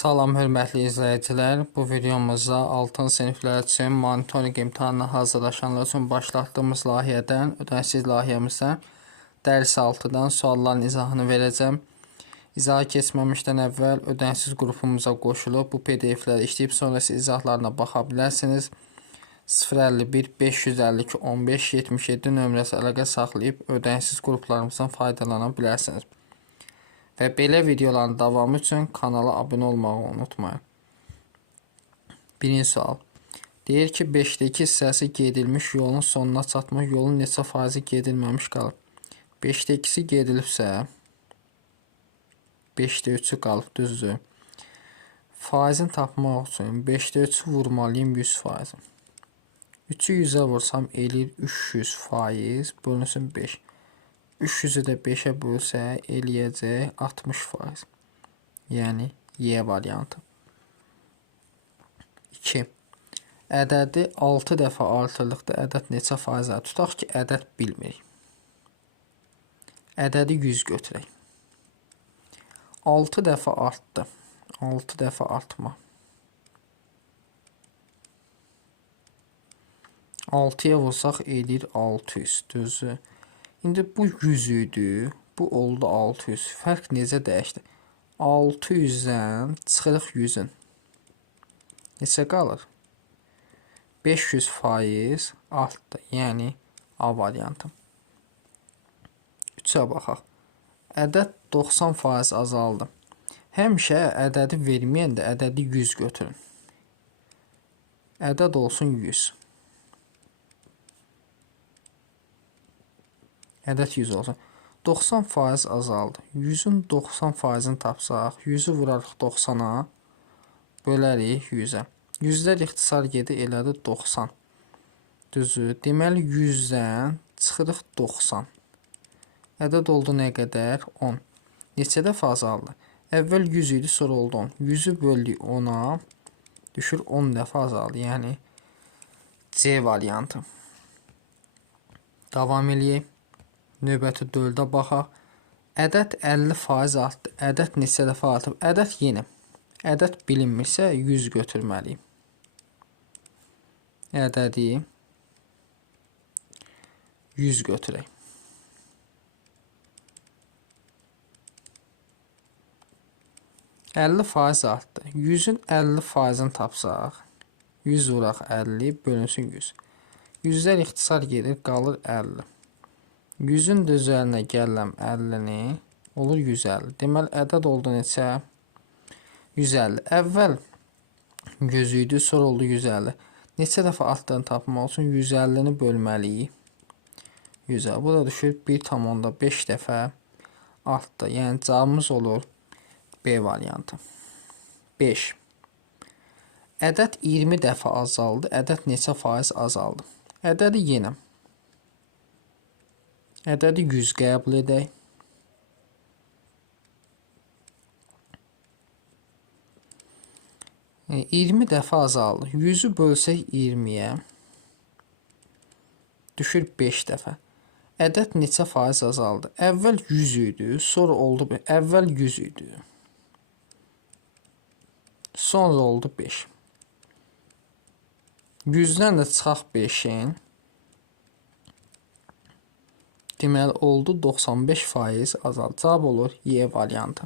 Salam hörmətli izləyicilər. Bu videomuzda 6 siniflər üçün monitorinq imtahanına hazırlaşanlar üçün başlatdığımız layihədən, ödənişsiz layihəmizdən dərs 6-dan sualların izahını verəcəm. İzaha keçməmişdən əvvəl ödənişsiz qrupumuza qoşulub bu PDF-ləri işləyib sonrası izahlarına baxa bilərsiniz. 051 552 15 77 nömrəsi əlaqə saxlayıb ödənişsiz qruplarımızdan faydalana bilərsiniz. Və belə videoların davamı üçün kanala abunə olmağı unutmayın. Birinci sual. Deyir ki, 5-də 2 hissəsi gedilmiş yolun sonuna çatmaq yolun neçə faizi gedilməmiş qalır. 5-də 2-si gedilibsə 5-də 3-ü qalıb, düzdür. Faizini tapmaq üçün 5-də 3-ü vurmalıyım 100%. 3-ü 100-ə vursam eləyir 300% bölünsün 5. 300-ü də 5-ə bölsə eləyəcək 60%. Yəni Y variantı. 2. Ədədi 6 dəfə artırdıqda ədəd neçə faizə? Tutaq ki, ədəd bilmirik. Ədədi 100 götürək. 6 dəfə artdı. 6 dəfə artma. 6-ya vursaq eləyir 600. Düzdür. İndi bu 100 idi, bu oldu 600. Fərq necə dəyişdi? 600-dən çıxırıq 100-ün. Neçə qalır? 500% artdı. Yəni A variantı. 3-ə baxaq. Ədəd 90% azaldı. Həmişə ədədi verməyəndə ədədi 100 götürün. Ədəd olsun 100. Ədəd 100 olsun. 90% azaldı. 100-ün 90%-ni tapsaq, 100-ü vurarıq 90-a, bölərik 100-ə. 100-lər ixtisar gedir, elədi 90. Düzdür. Deməli 100-dən çıxırıq 90. Ədəd oldu nə qədər? 10. Neçə dəfə azaldı? Əvvəl 100 idi, sonra oldu 10. 100-ü böldük 10-a, düşür 10 dəfə azaldı. Yəni C variantı. Davam eləyək. Növbəti 4-ə baxaq. Ədəd 50% artdı. Ədəd neçə dəfə artıb? Ədəd yeni. Ədəd bilinmirsə 100 götürməliyim. Ədədi 100 götürək. %50% artdı. 100-ün 50%-ni tapsaq, 100 vuraq 50, bölünsün 100. 100-lər ixtisar gedir, qalır 50. 100-ün də üzərinə gələm 50-ni, olur 150. Deməli, ədəd oldu neçə? 150. Əvvəl 100 idi, sonra oldu 150. Neçə dəfə artdığını tapmaq üçün 150-ni bölməliyik 100-ə. Bu da düşür 1,5 dəfə artdı. Yəni, cavabımız olur B variantı. 5. Ədəd 20 dəfə azaldı. Ədəd neçə faiz azaldı? Ədədi yenə. Ədədi 100 qəbul edək. E, 20 dəfə azaldı. 100-ü bölsək 20-yə, düşür 5 dəfə. Ədəd neçə faiz azaldı? Əvvəl 100 idi, sonra oldu, əvvəl 100 idi. Sonra oldu 5. 100-dən də çıxaq 5-in. Deməli, oldu 95% azaldı. Cavab olur Y variantı.